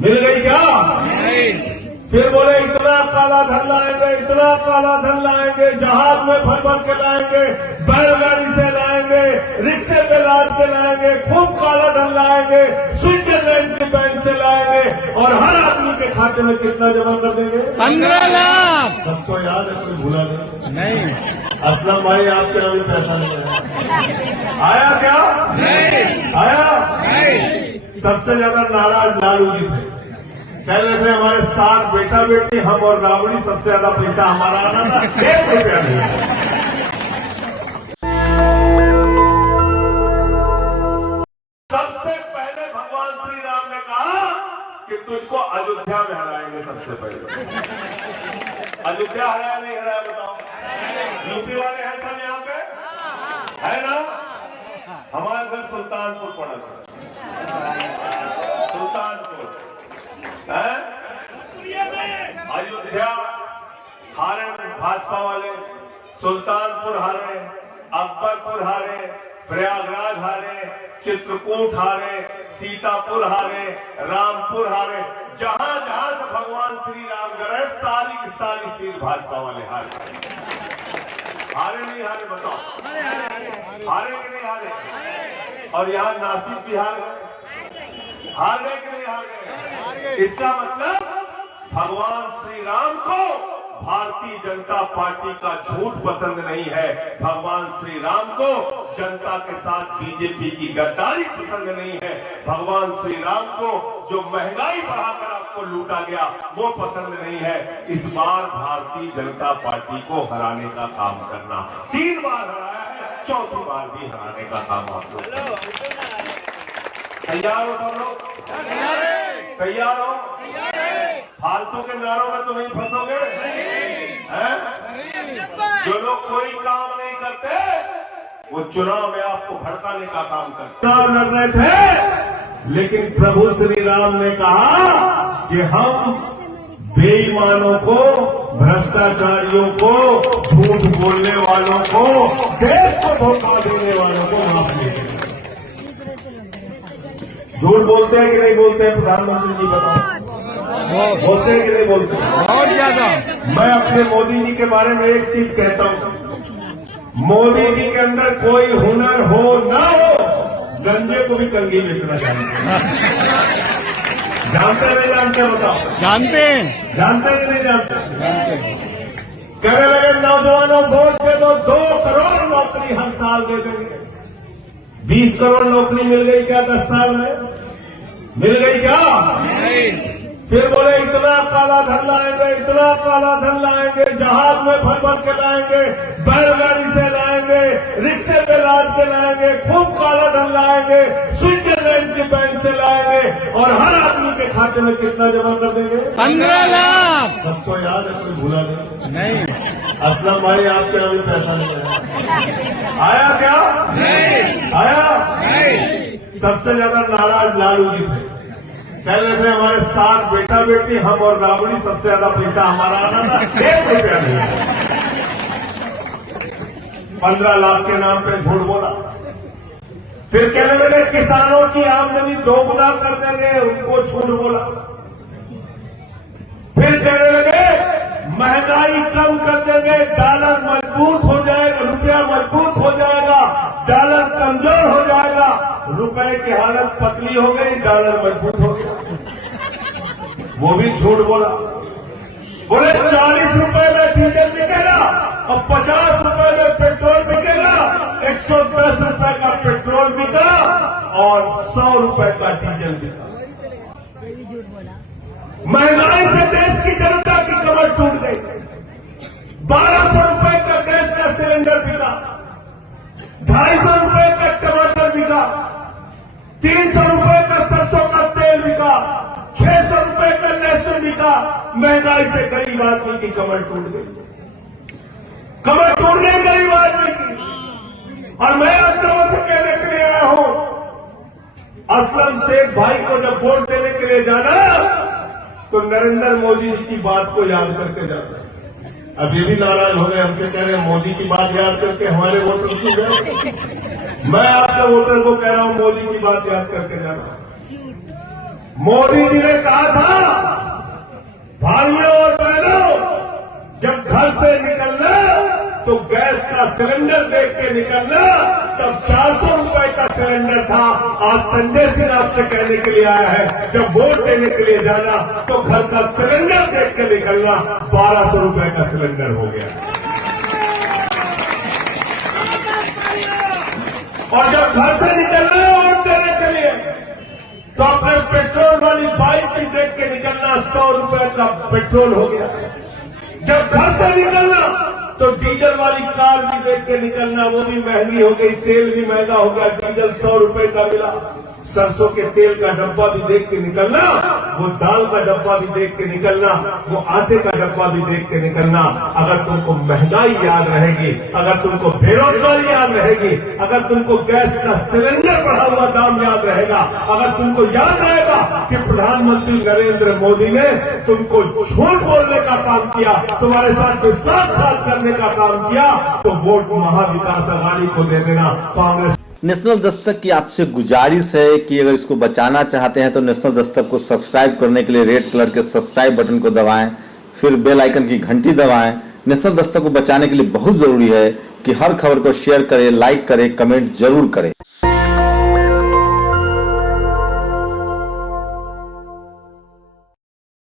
मिल गई क्या? फिर बोले इतना काला धन लाएंगे, इतना काला धन लाएंगे, जहाज में भर भर के लाएंगे, बैलगाड़ी से लाएंगे, रिक्शे पे लाद के लाएंगे, खूब काला धन लाएंगे, स्विट्जरलैंड के बैंक से लाएंगे और हर आदमी के खाते में कितना जमा कर देंगे? 15 लाख। सबको याद है, कोई भूला नहीं। असलम भाई आपके अभी पैसा नहीं आया क्या? नहीं आया। सबसे ज्यादा नाराज लालू जी थे, कह रहे थे हमारे 7 बेटा बेटी, हम और राबड़ी, सबसे ज्यादा पैसा हमारा आना था, 1 रुपया नहीं। सबसे पहले भगवान श्री राम ने कहा कि तुझको अयोध्या में हराएंगे। सबसे पहले अयोध्या हराया नहीं हराया बताओ? यूपी वाले हैं सब यहाँ पे, है ना? हमारा घर सुल्तानपुर पड़ा था, सुल्तानपुर है। अयोध्या हारे भाजपा वाले, सुल्तानपुर हारे, अकबरपुर हारे, प्रयागराज हारे, चित्रकूट हारे, सीतापुर हारे, रामपुर हारे, जहां जहां से भगवान श्री राम गए सारी की सारी सीट भाजपा वाले हारे। हारे नहीं हारे बताओ? हारे कि नहीं हारे? और यहाँ नासिक भी हार गए कि नहीं हार गए? इसका मतलब भगवान श्री राम को भारतीय जनता पार्टी का झूठ पसंद नहीं है, भगवान श्री राम को जनता के साथ बीजेपी की गद्दारी पसंद नहीं है, भगवान श्री राम को जो महंगाई बढ़ाकर आपको लूटा गया वो पसंद नहीं है। इस बार भारतीय जनता पार्टी को हराने का काम करना, 3 बार हराया है, 4थी बार भी हराने का काम आप लोग तैयार हो? सब लोग तैयार हो? फालतू के नारों में तो नहीं फंसोगे? हैं? जो लोग कोई काम नहीं करते वो चुनाव में आपको भड़काने का काम करते। चुनाव लड़ रहे थे, लेकिन प्रभु श्री राम ने कहा कि हम बेईमानों को, भ्रष्टाचारियों को, झूठ बोलने वालों को, देश को धोखा देने वालों को माफ नहीं करेंगे। झूठ बोलते हैं कि नहीं बोलते हैं? प्रधानमंत्री जी बताओ, बोलते हैं कि नहीं बोलते? बहुत ज्यादा। मैं अपने मोदी जी के बारे में एक चीज कहता हूं, मोदी जी के अंदर कोई हुनर हो ना हो, गंजे को भी कंघी बेचना जानते हैं। जानते नहीं जानते बताओ? जानते हैं। जानते कि नहीं जानते? जानते। कहने लगे नौजवानों वोट दे दो, 2 करोड़ नौकरी हर साल दे देंगे। 20 करोड़ नौकरी मिल गई क्या 10 साल में? मिल गई क्या? नहीं। फिर बोले इतना काला धन लाएंगे, इतना काला धन लाएंगे, जहाज में भर भर के लाएंगे, बैलगाड़ी से लाएंगे, रिक्शे पे लाद के लाएंगे, खूब काला धन लाएंगे, स्विट्जरलैंड के बैंक से लाएंगे और हर आदमी के खाते में कितना जमा कर देंगे? 15 लाख। सबको याद है, कोई भूला नहीं। असलम भाई आपके अभी पैसा नहीं आया क्या? नहीं आया। सबसे ज्यादा नाराज लालू जी थे, कह रहे थे हमारे 7 बेटा बेटी, हम और राबड़ी, सबसे ज्यादा पैसा हमारा आना था, 1 रुपया नहीं। 15 लाख के नाम पे झूठ बोला। फिर कहने लगे किसानों की आमदनी 2 गुना कर देंगे, उनको झूठ बोला। फिर कहने लगे महंगाई कम कर देंगे, डॉलर मजबूत हो जाएगा, रुपया मजबूत हो जाएगा, डॉलर कमजोर हो जाएगा। रुपए की हालत पतली हो गई, डॉलर मजबूत हो गया। वो भी झूठ बोला। बोले 40 रुपए में डीजल बिकेगा और 50 रुपए में पेट्रोल बिकेगा, 110 रुपए का पेट्रोल बिका और 100 रुपए का डीजल बिका। महंगाई से देश की जनता की कमर टूट गई। 1200 रुपए का गैस का सिलेंडर बिका, 250 रुपए का टमाटर बिका, 300 रुपए का सरसों का तेल बिका, 600 रुपए का लहसुन बिका। महंगाई से गरीब आदमी की कमर टूट गई, कमर टूट गई गरीब आदमी की। और मैं आप लोगों से कहने के लिए आया हूं, असलम शेख भाई को जब वोट देने के लिए जाना तो नरेंद्र मोदी जी की बात को याद करके जाता है। अब ये भी नाराज हो गए, हमसे कह रहे हैं मोदी की बात याद करके हमारे वोटर क्यों गए? मैं आपके वोटर को कह रहा हूं मोदी की बात याद करके जाना। मोदी जी ने कहा था से निकलना तो गैस का सिलेंडर देख के निकलना। तब 400 रुपए का सिलेंडर था, आज संजय सिंह आपसे कहने के लिए आया है जब वोट देने के लिए जाना तो घर का सिलेंडर देख के निकलना। 1200 रुपए का सिलेंडर हो गया। और जब घर से निकलना है वोट देने के लिए तो अपने पेट्रोल वाली बाइक भी देख के निकलना। 100 रुपए का पेट्रोल हो गया। जब घर से निकलना तो डीजल वाली कार भी देख के निकलना, वो भी महंगी हो गई, तेल भी महंगा हो गया, डीजल 100 रुपए का मिला। सरसों के तेल का डब्बा भी देख के निकलना, वो दाल का डब्बा भी देख के निकलना, वो आटे का डब्बा भी देख के निकलना। अगर तुमको महंगाई याद रहेगी, अगर तुमको बेरोजगारी याद रहेगी, अगर तुमको गैस का सिलेंडर बढ़ा हुआ दाम याद रहेगा, अगर तुमको याद रहेगा कि प्रधानमंत्री नरेंद्र मोदी ने तुमको झूठ बोलने का काम किया, तुम्हारे साथ विश्वासघात करने का काम किया, तो वोट महाविकास अघाड़ी को दे देना। कांग्रेस नेशनल दस्तक की आपसे गुजारिश है कि अगर इसको बचाना चाहते हैं तो नेशनल दस्तक को सब्सक्राइब करने के लिए रेड कलर के सब्सक्राइब बटन को दबाएं, फिर बेल आइकन की घंटी दबाएं। नेशनल दस्तक को बचाने के लिए बहुत जरूरी है कि हर खबर को शेयर करें, लाइक करें, कमेंट जरूर करें।